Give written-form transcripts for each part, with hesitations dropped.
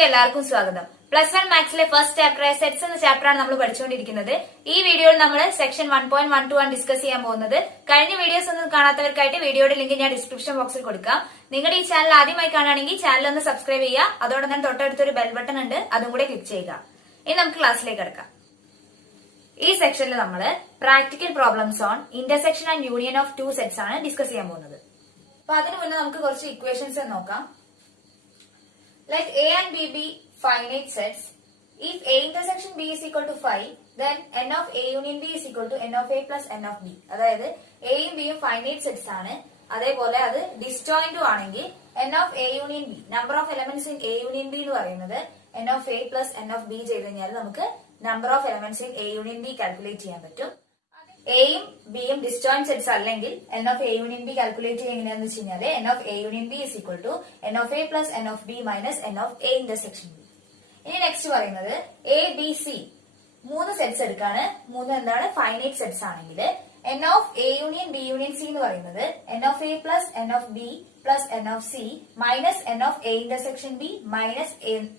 വീഡിയോയിലേക്ക് എല്ലാവർക്കും സ്വാഗതം. പ്ലസ് 1 മാത്സിലെ ഫസ്റ്റ് ചാപ്റ്റർ സെറ്റ്സ് എന്ന ചാപ്റ്ററാണ് നമ്മൾ പഠിച്ചുകൊണ്ടിരിക്കുന്നത്. ഈ വീഡിയോയിൽ നമ്മൾ സെക്ഷൻ 1.121 ഡിസ്കസ് ചെയ്യാൻ പോകുന്നത്. കഴിഞ്ഞ വീഡിയോസ് ഒന്നും കാണാത്തവർക്കായിട്ട് വീഡിയോയുടെ ലിങ്ക് ഞാൻ ഡിസ്ക്രിപ്ഷൻ ബോക്സിൽ കൊടുക്കാം. നിങ്ങളുടെ ഈ ചാനൽ ആദ്യമായി കാണുകയാണെങ്കിൽ ചാനൽ ഒന്ന് സബ്സ്ക്രൈബ് ചെയ്യുക. അതോടൊപ്പം തന്നെ തൊട്ടടുത്തൊരു ബെൽ ബട്ടൺ ഉണ്ട്, അതും കൂടെ ക്ലിക്ക് ചെയ്യുക. ഇനി നമുക്ക് ക്ലാസ്സിലേക്ക് കിടക്കാം. ഈ സെക്ഷനിൽ നമ്മൾ practical problems on intersection and union of two sets ആണ് ഡിസ്കസ് ചെയ്യാൻ പോകുന്നത്. അപ്പൊ അതിനു മുന്നേ നമുക്ക് കുറച്ച് ഇക്വേഷൻസ് നോക്കാം. Let A and B be finite sets. If A intersection B is equal to 5, then n of A union B is equal to n of A plus n of B. അതായത് A യും B യും finite sets ആണ്. അതേപോലെ അത് ഡിസ്ജോയിന്റും ആണെങ്കിൽ n of A union B, number of elements in A union B എന്ന് പറയുന്നത് n of A plus n of B ചെയ്ത് കഴിഞ്ഞാൽ നമുക്ക് number of elements in A union B calculate ചെയ്യാൻ പറ്റും. എയും ബിയും ഡിസ്ജോയിന്റ് സെറ്റ്സ് അല്ലെങ്കിൽ N of A union B calculate ചെയ്യുക എങ്ങനെയാന്ന് വെച്ച് കഴിഞ്ഞാൽ N of A union B is equal to N of A plus N of B minus N of A intersection B. ഇനി നെക്സ്റ്റ് പറയുന്നത് എ ബി സി മൂന്ന് sets എടുക്കാണ്. മൂന്ന് എന്താണ് ഫൈനൈറ്റ് സെറ്റ്സ് ആണെങ്കിൽ N of A union B union C എന്ന് പറയുന്നത് N of A plus N of B plus N of C minus N of A intersection B minus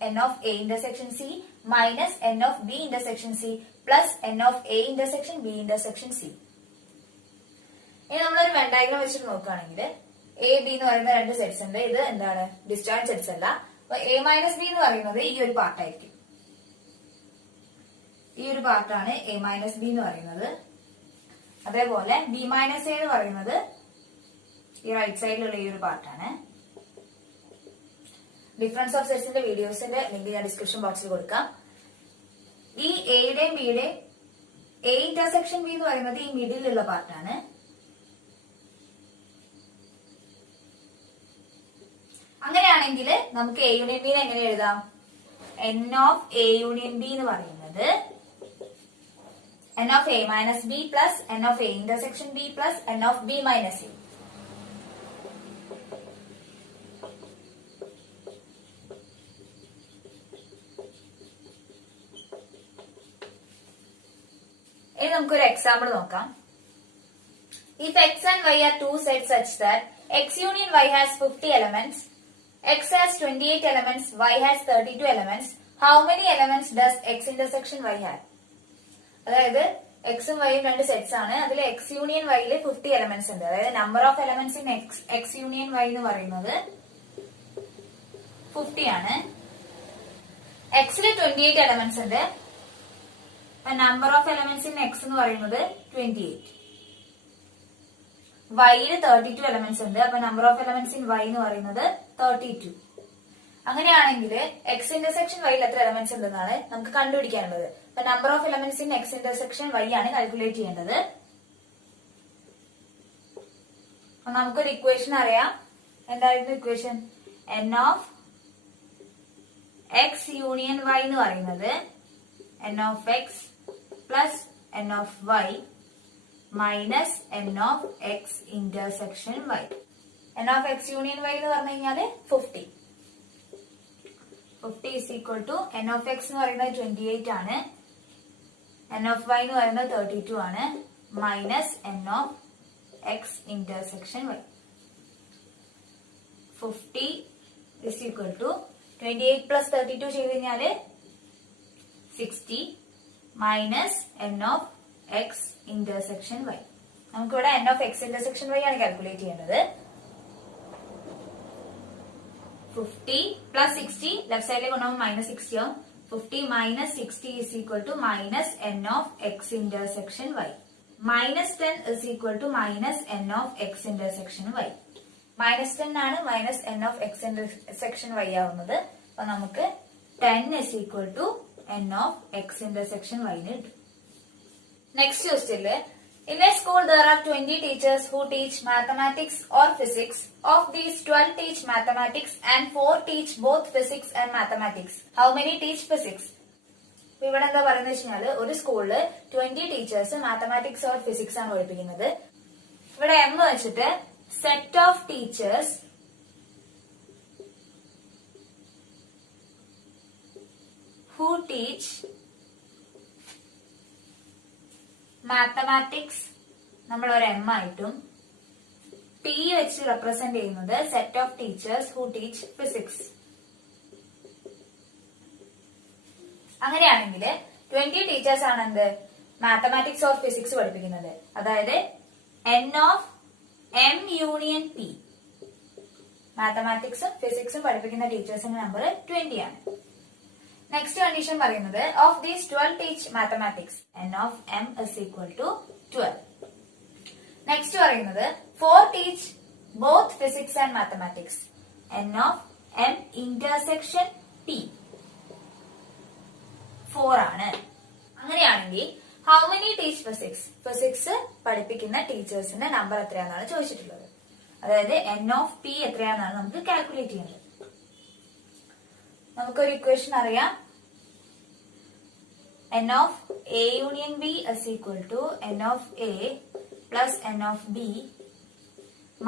N of A intersection C minus N of B intersection C plus N of A intersection B intersection C. ഇനി നമ്മളൊരു Venn diagram വെച്ചിട്ട് നോക്കുകയാണെങ്കിൽ A B എന്ന് പറയുന്ന രണ്ട് sets ഉണ്ട്. ഇത് എന്താണ് ഡിസ്ജോയിന്റ് സെറ്റ്സ് അല്ല. അപ്പൊ എ മൈനസ് ബി എന്ന് പറയുന്നത് ഈ ഒരു പാർട്ടായിരിക്കും. ഈ ഒരു പാർട്ടാണ് എ മൈനസ് ബി എന്ന് പറയുന്നത്. അതേപോലെ ബി മൈനസ് എ എന്ന് പറയുന്നത് ഈ റൈറ്റ് സൈഡിലുള്ള ഈ ഒരു പാർട്ടാണ്. ഡിഫറൻസ് ഓഫ് സെറ്റ്സിന്റെ വീഡിയോസിന്റെ ലിങ്ക് ഞാൻ ഡിസ്ക്രിപ്ഷൻ ബോക്സിൽ കൊടുക്കാം. ഈ എയുടെയും ബിയുടെയും എ ഇന്റർസെക്ഷൻ ബി എന്ന് പറയുന്നത് ഈ മിഡിലുള്ള പാർട്ടാണ്. അങ്ങനെയാണെങ്കിൽ നമുക്ക് എ യൂണിയൻ ബിനെ എങ്ങനെ എഴുതാം? N of A union B എന്ന് പറയുന്നത് N of A minus B plus N of A intersection B plus N of B minus A. ഇനി നമുക്കൊരു എക്സാമ്പിൾ നോക്കാം. If x and y are two sets such that x union y has 50 elements, x has 28 elements, y has 32 elements, how many elements does x intersection y have? അതായത് എക്സും വൈയും രണ്ട് sets ആണ്. അതിൽ X union വൈയില് 50 elements ഉണ്ട്. അതായത് number of elements in X union Y എന്ന് പറയുന്നത് 50 ആണ്. എക്സില് 28 എലമെന്റ്സ് ഉണ്ട്. Number of elements in X എന്ന് പറയുന്നത് 28. വൈയില് 32 എലമെന്റ്സ് ഉണ്ട്. അപ്പൊ number of elements in Y എന്ന് പറയുന്നത് 32. അങ്ങനെയാണെങ്കിൽ എക്സ് ഇന്റർസെക്ഷൻ വൈയിൽ എത്ര എലമെന്റ്സ് ഉണ്ടെന്നാണ് നമുക്ക് കണ്ടുപിടിക്കാനുള്ളത്. അപ്പൊ number of elements in X intersection Y ആണ് കാൽക്കുലേറ്റ് ചെയ്യേണ്ടത്. അപ്പൊ നമുക്കൊരു ഇക്വേഷൻ അറിയാം. എന്തായിരുന്നു equation? N of X union Y എന്ന് പറയുന്നത് N of X plus N of Y minus N of X intersection Y. N of X union Y എന്ന് പറഞ്ഞു കഴിഞ്ഞാല് 50. 50 is equal to N of X എന്ന് പറയുന്നത് 28 ആണ്. എൻ ഓഫ് വൈ എന്ന് പറയുന്നത് 32 ആണ്. Minus N of X intersection Y. 50 is equal to 28 plus 32 ചെയ്ത് കഴിഞ്ഞാല് 60 minus N of X intersection y. നമുക്കിവിടെ n of X intersection Y ആണ് കാൽക്കുലേറ്റ് ചെയ്യേണ്ടത്. 50 പ്ലസ് 60 ലെഫ്റ്റ് സൈഡിലേക്ക് കൊണ്ടുപോകുമ്പോൾ മൈനസ് 60 ആവും. 50 minus 60 is equal to minus N of X intersection y. Minus 10 is equal to minus N of X intersection y. Minus 10 ആണ് minus N of X intersection y ആവുന്നത്. അപ്പൊ നമുക്ക് 10 is equal to N of X intersection y ന് കിട്ടും. Next ക്വസ്റ്റ്യനില് in a school there are 20 teachers who teach mathematics or physics. Of these 12 teach mathematics and 4 teach both physics and mathematics. How many teach physics? ഇവിടെ എന്താ പറയുന്നത് വെച്ചാൽ ഒരു സ്കൂളില് 20 teachers mathematics or physics ആണ് പഠിപ്പിക്കുന്നത്. ഇവിടെ എം വെച്ചിട്ട് set of teachers who teach mathematics നമ്മൾ ഒരു എം ആയിട്ടും ടി വെച്ച് റെപ്രസെന്റ് ചെയ്യുന്നത് set of teachers who teach physics. അങ്ങനെയാണെങ്കിൽ 20 ടീച്ചേഴ്സ് ആണ് എന്ത് മാത്തമാറ്റിക്സ് ഓർ ഫിസിക്സ് പഠിപ്പിക്കുന്നത്. അതായത് N of M union P മാത്തമാറ്റിക്സും ഫിസിക്സും പഠിപ്പിക്കുന്ന ടീച്ചേഴ്സിന്റെ നമ്പർ 20 ആണ്. നെക്സ്റ്റ് കണ്ടീഷൻ പറയുന്നത് of these 12 teach mathematics N of M is equal to 12. Next പറയുന്നത് 4 teach both physics and mathematics N of M intersection P 4 ആണ്. അങ്ങനെയാണെങ്കിൽ how many teach physics physics പഠിപ്പിക്കുന്ന ടീച്ചേഴ്സിന്റെ number എത്രയാണെന്നാണ് ചോദിച്ചിട്ടുള്ളത്. അതായത് N of P എത്രയാണെന്നാണ് നമുക്ക് calculate ചെയ്യുന്നത്. നമുക്കൊരു equation അറിയാം. N of A union B is equal to N of A plus N of B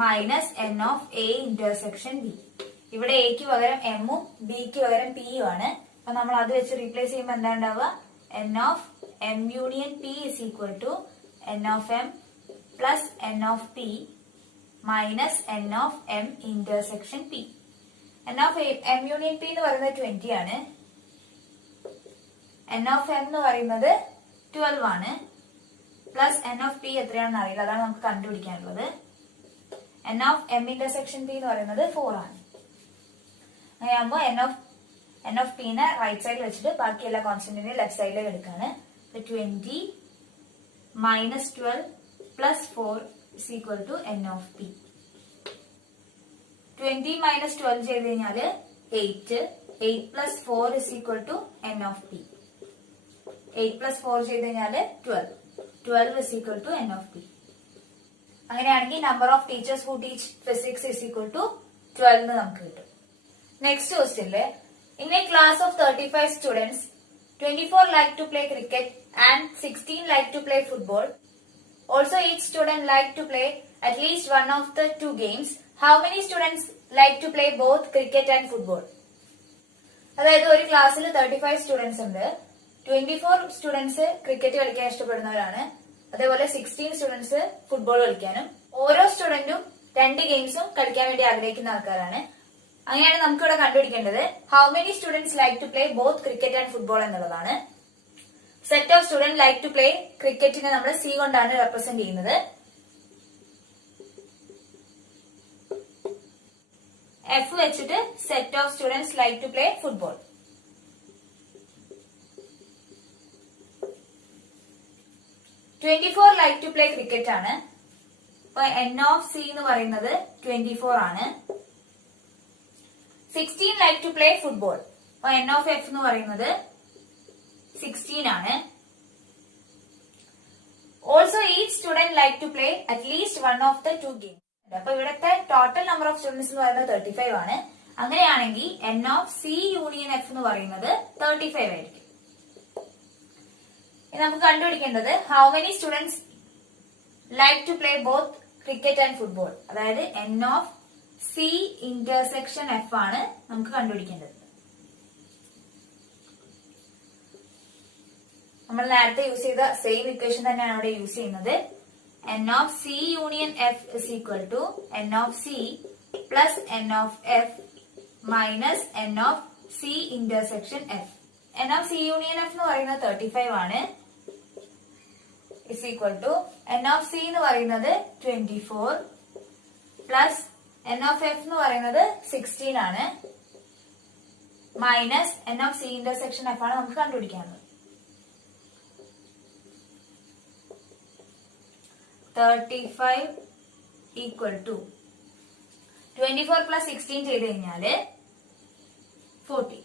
minus N of A intersection B. ഇവിടെ എക്ക് പകരം M ഉം ബിക്ക് പകരം P യും ആണ്. അപ്പൊ നമ്മൾ അത് വെച്ച് റീപ്ലേസ് ചെയ്യുമ്പോൾ എന്താ ഉണ്ടാവുക? N of M union P is equal to N of M plus N of P minus N of M intersection P. N of M union P എന്ന് പറയുന്നത് 20 ആണ്. N ഓഫ് M എന്ന് പറയുന്നത് 12 ആണ്. പ്ലസ് N ഓഫ് P എത്രയാണെന്ന് അറിയില്ല, അതാണ് നമുക്ക് കണ്ടുപിടിക്കാനുള്ളത്. N of M intersection P എന്ന് പറയുന്നത് 4 ആണ്. അങ്ങനെയാകുമ്പോൾ N ഓഫ് P നെ റൈറ്റ് സൈഡിൽ വെച്ചിട്ട് ബാക്കി എല്ലാ കോൺസ്റ്റന്റിനെയും ലെഫ്റ്റ് സൈഡിലേക്ക് എടുക്കാണ്. 20 minus 12 plus 4 is equal to N of P. 20 minus 12 ചെയ്ത് കഴിഞ്ഞാൽ 8. 8 plus 4 is equal to N of P. 8 plus 4 ചെയ്ത് കഴിഞ്ഞാൽ 12. 12 is equal to N of P. അങ്ങനെയാണെങ്കിൽ number of teachers who teach physics is equal to 12 എന്ന് നമുക്ക് കിട്ടും. Next ക്വസ്റ്റ്യനില് in a class of 35 students, 24 like to play cricket and 16 like to play football. Also, each student like to play at least one of the two games. How many students like to play both cricket and football? അതായത് ഒരു ക്ലാസ്സിൽ 35 students ഉണ്ട്. 24 students cricket കളിക്കാൻ ഇഷ്ടപ്പെടുന്നവരാണ്. അതേപോലെ 16 students football കളിക്കാനും. ഓരോ സ്റ്റുഡന്റും 2 ഗെയിംസും കളിക്കാൻ വേണ്ടി ആഗ്രഹിക്കുന്ന ആൾക്കാരാണ്. അങ്ങനെയാണ് നമുക്കിവിടെ കണ്ടുപിടിക്കേണ്ടത് how many students like to play both cricket and football എന്നുള്ളതാണ്. Set of student like to play ക്രിക്കറ്റിനെ നമ്മൾ സി കൊണ്ടാണ് റെപ്രസെന്റ് ചെയ്യുന്നത്. എഫ് വെച്ചിട്ട് set of students like to play football. Twenty four like to play cricket ആണ്. അപ്പൊ N of C എന്ന് പറയുന്നത് 24 ആണ്. 16 like to play football. അപ്പൊ N ഓഫ് F എന്ന് പറയുന്നത് 16 ആണ്. Also each student like to play at least one of the two games. അപ്പൊ ഇവിടത്തെ ടോട്ടൽ നമ്പർ ഓഫ് സ്റ്റുഡൻസ് എന്ന് പറയുന്നത് 35 ആണ്. അങ്ങനെയാണെങ്കിൽ N of C union F എന്ന് പറയുന്നത് 35 ആയിരിക്കും. നമുക്ക് കണ്ടുപിടിക്കേണ്ടത് how many students like to play both cricket and football. അതായത് N of C intersection F ആണ് നമുക്ക് കണ്ടുപിടിക്കേണ്ടത്. നമ്മൾ നേരത്തെ യൂസ് ചെയ്ത സെയിം ഇക്വേഷൻ തന്നെയാണ് ഇവിടെ യൂസ് ചെയ്യുന്നത്. N of C union F is equal to N of C plus N of F minus N of C intersection F. N of C union F എന്ന് പറയുന്നത് 35 ആണ്. Is equal to N of C എന്ന് പറയുന്നത് 24 plus N of F എന്ന് പറയുന്നത് 16 ആണ്. Minus N of C intersection F ആണ് നമുക്ക് കണ്ടുപിടിക്കാനുള്ളത്. 35 ഈക്വൽ ടു 24 പ്ലസ് 16 ചെയ്ത് കഴിഞ്ഞാല് 40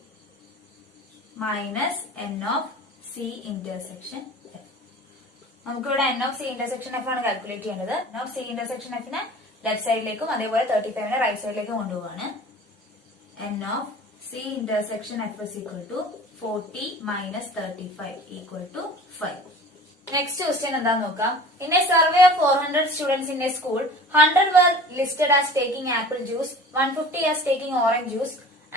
minus N of C intersection F. നമുക്കിവിടെ N of C intersection F ആണ് കാൽക്കുലേറ്റ് ചെയ്യേണ്ടത്. N ഓഫ് സി ഇന്റർസെക്ഷൻ എഫിനെ ലെഫ്റ്റ് സൈഡിലേക്കും അതേപോലെ 35നെ റൈറ്റ് സൈഡിലേക്കും കൊണ്ടുപോവാണ്. N of C intersection F is equal to 40 minus 35 equal to 5. Next question എന്താന്ന് നോക്കാം. In a survey of 400 students in a school, 100 were listed as taking apple juice, 150 as taking orange juice,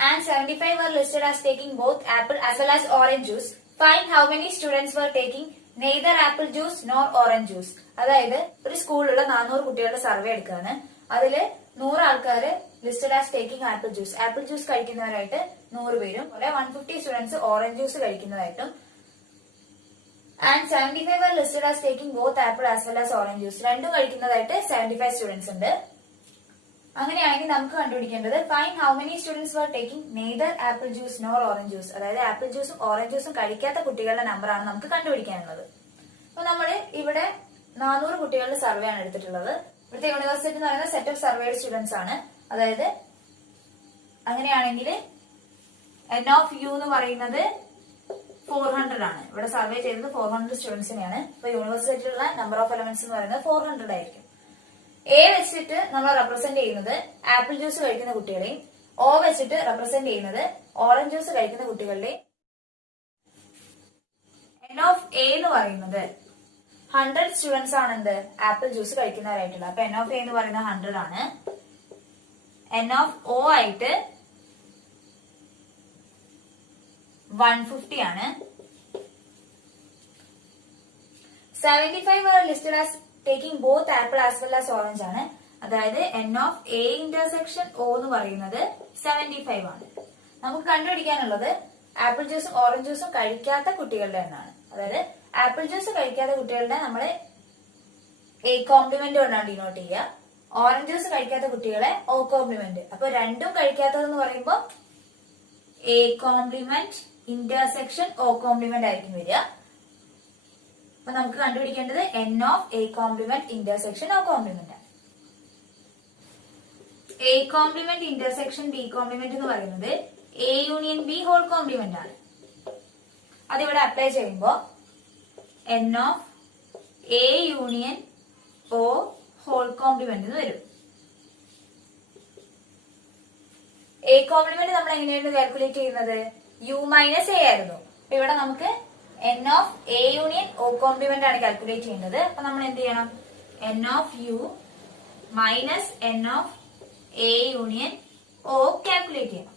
and 75 were listed as taking both apple as well as orange juice. Find how many students were taking neither apple juice nor orange juice. അതായത് ഒരു സ്കൂളിലുള്ള 400 കുട്ടികളുടെ survey എടുക്കുകയാണ്. അതില് 100 ആൾക്കാര് listed as taking apple juice കഴിക്കുന്നവരായിട്ട് 100 പേരും, 150 students orange juice കഴിക്കുന്നതായിട്ടും and 75 were listed as taking both apple as well as orange juice. രണ്ടും കഴിക്കുന്നതായിട്ട് 75 സ്റ്റുഡൻസ് ഉണ്ട്. അങ്ങനെയാണെങ്കിൽ നമുക്ക് കണ്ടുപിടിക്കേണ്ടത് find how many students were taking neither apple juice nor orange juice. അതായത് apple ജ്യൂസും ഓറഞ്ച് ജ്യൂസും കഴിക്കാത്ത കുട്ടികളുടെ നമ്പറാണ് നമുക്ക് കണ്ടുപിടിക്കാനുള്ളത്. അപ്പൊ നമ്മള് ഇവിടെ 400 കുട്ടികളുടെ സർവേ ആണ് എടുത്തിട്ടുള്ളത്. ഇവിടുത്തെ യൂണിവേഴ്സിറ്റി എന്ന് പറയുന്നത് സെറ്റ് ഓഫ് സർവേഡ് സ്റ്റുഡൻസ് ആണ്. അതായത് അങ്ങനെയാണെങ്കിൽ എൻ ഓഫ് യു എന്ന് പറയുന്നത് 400 ആണ്. ഇവിടെ സർവേ ചെയ്തത് 400 സ്റ്റുഡൻസിനെയാണ്. അപ്പൊ യൂണിവേഴ്സിറ്റിയിലുള്ള നമ്പർ ഓഫ് എലമെന്റ്സ് എന്ന് പറയുന്നത് 400 ആയിരിക്കും. എ വെച്ചിട്ട് നമ്മൾ റെപ്രസെന്റ് ചെയ്യുന്നത് ആപ്പിൾ ജ്യൂസ് കഴിക്കുന്ന കുട്ടികളെയും ഒ വെച്ചിട്ട് റെപ്രസെന്റ് ചെയ്യുന്നത് ഓറഞ്ച് ജ്യൂസ് കഴിക്കുന്ന കുട്ടികളുടെയും എൻ ഓഫ് എ എന്ന് പറയുന്നത് 100 സ്റ്റുഡൻസ് ആണ് എന്ത് ആപ്പിൾ ജ്യൂസ് കഴിക്കുന്നവരായിട്ടുള്ളത്. അപ്പൊ എൻ ഓഫ് എ എന്ന് പറയുന്നത് 100 ആണ്. എൻ ഓഫ് ഒ ആയിട്ട് 150 ആണ്. 75 were listed as taking both apple as well as orange ആണ്. അതായത് N of A intersection O എന്ന് പറയുന്നത് 75 ആണ്. നമുക്ക് കണ്ടുപിടിക്കാനുള്ളത് ആപ്പിൾ ജ്യൂസും ഓറഞ്ച് ജ്യൂസും കഴിക്കാത്ത കുട്ടികളുടെ എണ്ണമാണ്. അതായത് ആപ്പിൾ ജ്യൂസ് കഴിക്കാത്ത കുട്ടികളുടെ നമ്മൾ എ കോംപ്ലിമെന്റ് കൊണ്ടാണ് ഡിനോട്ട് ചെയ്യുക. ഓറഞ്ച് ജ്യൂസ് കഴിക്കാത്ത കുട്ടികളെ ഒ കോംപ്ലിമെന്റ്. അപ്പൊ രണ്ടും കഴിക്കാത്തതെന്ന് പറയുമ്പോൾ A complement intersection O complement ആയിരിക്കും വരിക. അപ്പൊ നമുക്ക് കണ്ടുപിടിക്കേണ്ടത് N of A complement intersection O complement ആണ്. A complement intersection B complement എന്ന് പറയുന്നത് A union B whole complement ആണ്. അതിവിടെ അപ്ലൈ ചെയ്യുമ്പോൾ N of A union O whole complement എന്ന് വരും. എ കോംപ്ലിമെന്റ് നമ്മൾ എങ്ങനെയായിരുന്നു കാൽക്കുലേറ്റ് ചെയ്യുന്നത്? യു മൈനസ് എ ആയിരുന്നു. അപ്പൊ ഇവിടെ നമുക്ക് N of A union O complement ആണ് കാൽക്കുലേറ്റ് ചെയ്യുന്നത്. അപ്പൊ നമ്മൾ എന്ത് ചെയ്യണം? N of U minus N of A union O calculate ചെയ്യണം.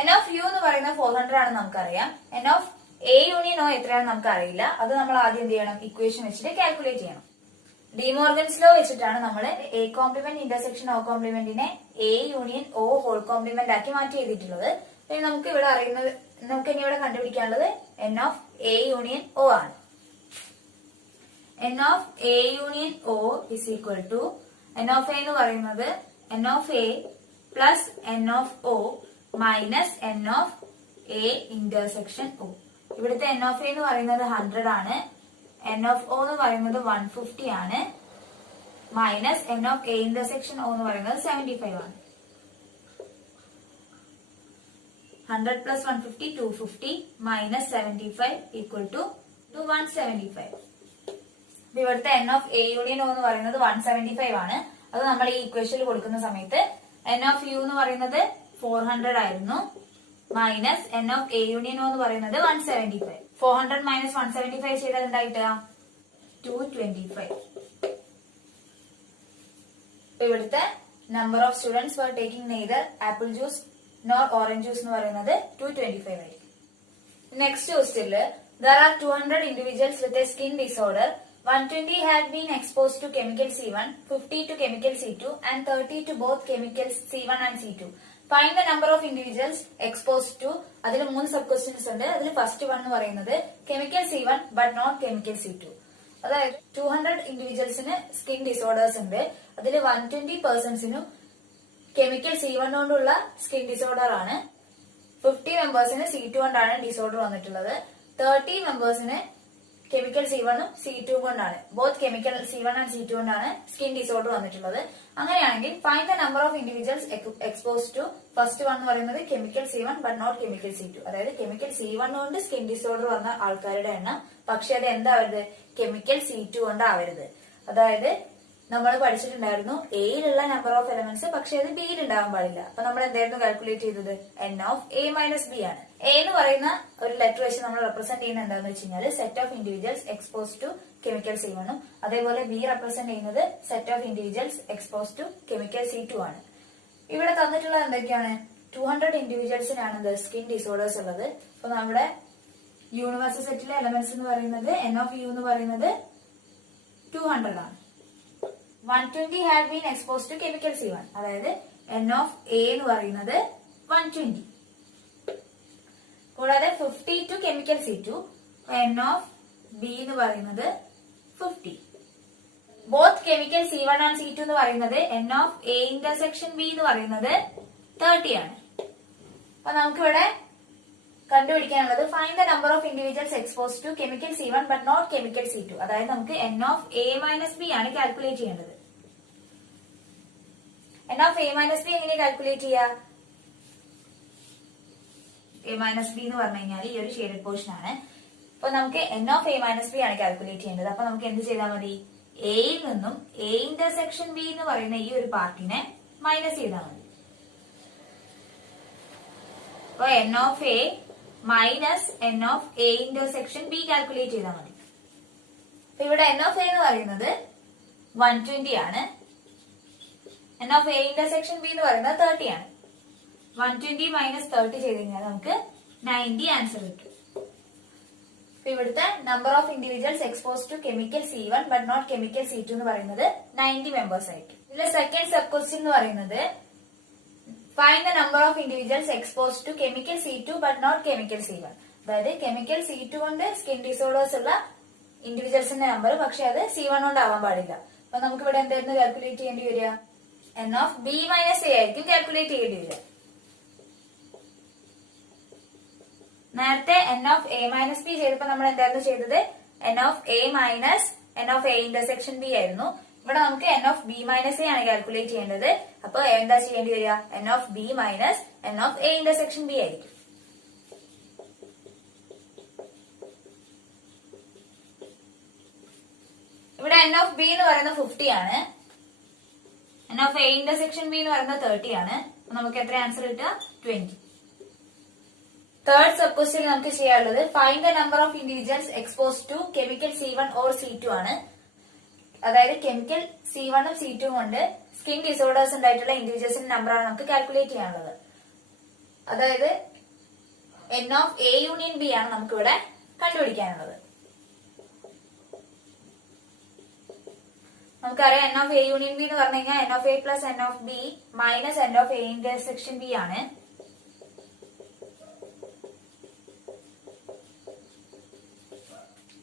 എൻ ഓഫ് യു എന്ന് പറയുന്നത് 400 ആണെന്ന് നമുക്കറിയാം. N of A union O എത്രയാണെന്ന് നമുക്ക് അറിയില്ല. അത് നമ്മൾ ആദ്യം എന്ത് ചെയ്യണം? ഇക്വേഷൻ വെച്ചിട്ട് കാൽക്കുലേറ്റ് ചെയ്യണം. ഡിമോർഗൻസ് ലോ വെച്ചിട്ടാണ് നമ്മൾ എ കോംപ്ലിമെന്റ് ഇന്റർസെക്ഷൻ ഒ കോംപ്ലിമെന്റിനെ A union O whole complement ആക്കി മാറ്റി ചെയ്തിട്ടുള്ളത്. നമുക്ക് ഇവിടെ അറിയുന്നത്, നമുക്ക് ഇനി ഇവിടെ കണ്ടുപിടിക്കാനുള്ളത് N of A union O ആണ്. N of A union O is equal to N of A എന്ന് പറയുന്നത് N of A plus N of O minus N of A intersection O. ഇവിടുത്തെ എൻ ഓഫ് എ എന്ന് പറയുന്നത് 100 ആണ്. N of O എന്ന് പറയുന്നത് 150 ആണ്. Minus N of A intersection O എന്ന് പറയുന്നത് 75 ആണ്. 100 plus 150 250 minus 75 equal to 175. ഇവിടുത്തെ N of A union O എന്ന് പറയുന്നത് 175 ആണ്. അത് നമ്മൾ ഈ ഇക്വേഷനിൽ കൊടുക്കുന്ന സമയത്ത് എൻ ഓഫ് യു എന്ന് പറയുന്നത് 400 ആയിരുന്നു. Minus N of A union O എന്ന് പറയുന്നത് 175. 400 മൈനസ് 175 ചെയ്താൽ എന്തായിട്ട് 225. ഇവിടുത്തെ number of students for taking neither apple juice nor orange juice എന്ന് പറയുന്നത് 225 ആയിരിക്കും. നെക്സ്റ്റ് ക്വസ്റ്റ്യനില് there are 200 individuals with a skin disorder. 120 had been exposed to chemical C1, 50 to chemical C2 and 30 to both chemicals C1 and C2. Find the number of individuals exposed to. അതിൽ 3 sub questions ഉണ്ട്. അതിൽ first one എന്ന് പറയുന്നത് chemical C1 but not chemical C2. അതായത് 200 ഇൻഡിവിജ്വൽസിന് skin disorders ഉണ്ട്. അതിൽ 120 പേഴ്സൺസിനും chemical C1 കൊണ്ടുള്ള skin disorder ആണ്. 50 മെമ്പേഴ്സിന് C2 കൊണ്ടാണ് ഡിസോർഡർ വന്നിട്ടുള്ളത്. 30 മെമ്പേഴ്സിന് കെമിക്കൽ C1 ഉം C2 കൊണ്ടാണ്, both chemical C1 and C2 കൊണ്ടാണ് സ്കിൻ ഡിസോർഡർ വന്നിട്ടുള്ളത്. അങ്ങനെയാണെങ്കിൽ find the number of individuals expose to. First one എന്ന് പറയുന്നത് chemical C1 but not chemical C2. അതായത് കെമിക്കൽ C1 കൊണ്ട് സ്കിൻ ഡിസോർഡർ വന്ന ആൾക്കാരുടെ എണ്ണം, പക്ഷെ അത് എന്താവരുത്? Chemical C2 കൊണ്ടാവരുത്. അതായത് നമ്മൾ പഠിച്ചിട്ടുണ്ടായിരുന്നു എയിലുള്ള നമ്പർ ഓഫ് എലമെന്റ്സ്, പക്ഷെ അത് ബിയിൽ ഉണ്ടാവാൻ പാടില്ല. അപ്പൊ നമ്മൾ എന്തായിരുന്നു കാൽക്കുലേറ്റ് ചെയ്തത്? N of A minus B ആണ്. എ എന്ന് പറയുന്ന ഒരു ലെറ്റർ വെച്ച് നമ്മൾ റെപ്രസെന്റ് ചെയ്യുന്നത് എന്താണെന്ന് വെച്ച് കഴിഞ്ഞാൽ set of individuals expose to chemical C1 ഉം, അതേപോലെ ബി റെപ്രസെന്റ് ചെയ്യുന്നത് set of individuals expose to chemical C2 ആണ്. ഇവിടെ തന്നിട്ടുള്ളത് എന്തൊക്കെയാണ്? 200 ഇൻഡിവിജ്വൽസിനാണ് സ്കിൻ ഡിസോർഡേഴ്സ് ഉള്ളത്. അപ്പൊ നമ്മുടെ യൂണിവേഴ്സൽ സെറ്റിലെ എലമെന്റ്സ് എന്ന് പറയുന്നത് എൻ ഓഫ് യു എന്ന് പറയുന്നത് 200 ആണ്. 120 had been expose to chemical C1. അതായത് എൻ ഓഫ് എ എന്ന് പറയുന്നത് 120. കൂടാതെ 50 to chemical C2 n of B എന്ന് പറയുന്നത് 50. Both chemical C1 and C2 എന്ന് പറയുന്നത് n of A intersection B എന്ന് പറയുന്നത് 30 ആണ്. അപ്പൊ നമുക്കിവിടെ കണ്ടുപിടിക്കാനുള്ളത് find the number of individuals expose to chemical C1 but not chemical C2. അതായത് നമുക്ക് n of A minus B ആണ് കാൽക്കുലേറ്റ് ചെയ്യേണ്ടത്. n of A minus B എങ്ങനെ കാൽക്കുലേറ്റ് ചെയ്യാ? A minus B എന്ന് പറഞ്ഞു കഴിഞ്ഞാൽ ഈ ഒരു ഷെയ്ഡഡ് പോർഷൻ ആണ്. അപ്പൊ നമുക്ക് n of A minus B ആണ് കാൽക്കുലേറ്റ് ചെയ്യേണ്ടത്. അപ്പൊ നമുക്ക് എന്ത് ചെയ്താൽ മതി? എയിൽ നിന്നും A ഇന്റർസെക്ഷൻ B എന്ന് പറയുന്ന ഈ ഒരു പാർട്ടിനെ മൈനസ് ചെയ്താൽ മതി. അപ്പൊ n of A minus n of A intersection B calculate ചെയ്താൽ മതി. അപ്പൊ ഇവിടെ n of A എന്ന് പറയുന്നത് 120 ആണ്. n of A intersection B എന്ന് പറയുന്നത് 30 ആണ്. 120 മൈനസ് 30 ചെയ്ത് കഴിഞ്ഞാൽ നമുക്ക് 90 ആൻസർ കിട്ടും. അപ്പൊ ഇവിടുത്തെ number of individuals expose to chemical C1 but not chemical C2 എന്ന് പറയുന്നത് 90 മെമ്പേഴ്സ് ആയിരിക്കും. ഇതിലെ സെക്കൻഡ് സബ് ക്വസ്റ്റ്യൻ എന്ന് പറയുന്നത് find the number of individuals expose to chemical C2 but not chemical C1. അതായത് കെമിക്കൽ C2 കൊണ്ട് സ്കിൻ ഡിസോർഡേഴ്സ് ഉള്ള ഇൻഡിവിജ്വൽസിന്റെ number, പക്ഷെ അത് C1 കൊണ്ട് ആവാൻ പാടില്ല. അപ്പൊ നമുക്ക് ഇവിടെ എന്തായിരുന്നു കാൽക്കുലേറ്റ് ചെയ്യേണ്ടി വരിക? n of B minus A ആയിരിക്കും കാൽക്കുലേറ്റ് ചെയ്യേണ്ടി വരിക. നേരത്തെ n of A minus B ചെയ്തപ്പോ നമ്മൾ എന്തായിരുന്നു ചെയ്തത്? n of A minus n of A intersection B ആയിരുന്നു. ഇവിടെ നമുക്ക് n of B minus A ആണ് കാൽക്കുലേറ്റ് ചെയ്യേണ്ടത്. അപ്പൊ എന്താ ചെയ്യേണ്ടി വരിക? n of B minus n of A intersection B ആയിരിക്കും. ഇവിടെ n of B എന്ന് പറയുന്നത് 50 ആണ്. n of A intersection B എന്ന് പറയുന്നത് 30 ആണ്. നമുക്ക് എത്ര ആൻസർ കിട്ടുക? 20. തേർഡ് സബ് ക്വസ്റ്റ്യൻ നമുക്ക് ചെയ്യാനുള്ളത് find the number of individuals expose to chemical C1 or C2 ആണ്. അതായത് കെമിക്കൽ C1 ഉം C2 കൊണ്ട് സ്കിൻ ഡിസോർഡേഴ്സ് ഉണ്ടായിട്ടുള്ള ഇൻഡിവിജ്വൽസിന്റെ നമ്പറാണ് നമുക്ക് കാൽക്കുലേറ്റ് ചെയ്യാനുള്ളത്. അതായത് n of A union B ആണ് നമുക്ക് ഇവിടെ കണ്ടുപിടിക്കാനുള്ളത്. നമുക്കറിയാം n of A union B എന്ന് പറഞ്ഞു കഴിഞ്ഞാൽ n of A plus n of B minus n of A intersection B ആണ്.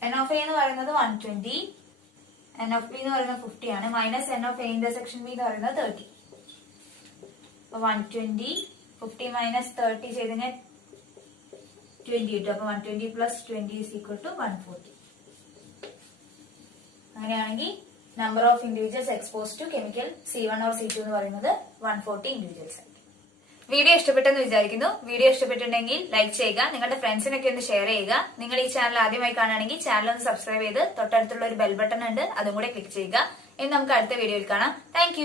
n of A എന്ന് പറയുന്നത് 120, n of B എന്ന് പറയുന്നത് 50 ആണ്, minus n of A intersection B എന്ന് പറയുന്നത് 30. അപ്പൊ 120 50 മൈനസ് 30 ചെയ്ത് കഴിഞ്ഞാൽ 20 കിട്ടും. അപ്പൊ 120 പ്ലസ് 20 ഈസ് ഈക്വൽ ടു 140. അങ്ങനെയാണെങ്കിൽ number of individuals expose to chemical C1 or C2 എന്ന് പറയുന്നത് 140 ഇൻഡിവിജ്വൽസ് ആയിരിക്കും. വീഡിയോ ഇഷ്ടപ്പെട്ടെന്ന് വിചാരിക്കുന്നു. വീഡിയോ ഇഷ്ടപ്പെട്ടിട്ടുണ്ടെങ്കിൽ ലൈക്ക് ചെയ്യുക, നിങ്ങളുടെ ഫ്രണ്ട്സിനൊക്കെ ഒന്ന് ഷെയർ ചെയ്യുക. നിങ്ങൾ ഈ ചാനൽ ആദ്യമായി കാണുകയാണെങ്കിൽ ചാനൽ ഒന്ന് സബ്സ്ക്രൈബ് ചെയ്ത് തൊട്ടടുത്തുള്ള ഒരു ബെൽ ബട്ടൺ ഉണ്ട്, അതും കൂടെ ക്ലിക്ക് ചെയ്യുക. ഇനി നമുക്ക് അടുത്ത വീഡിയോയിൽ കാണാം. താങ്ക്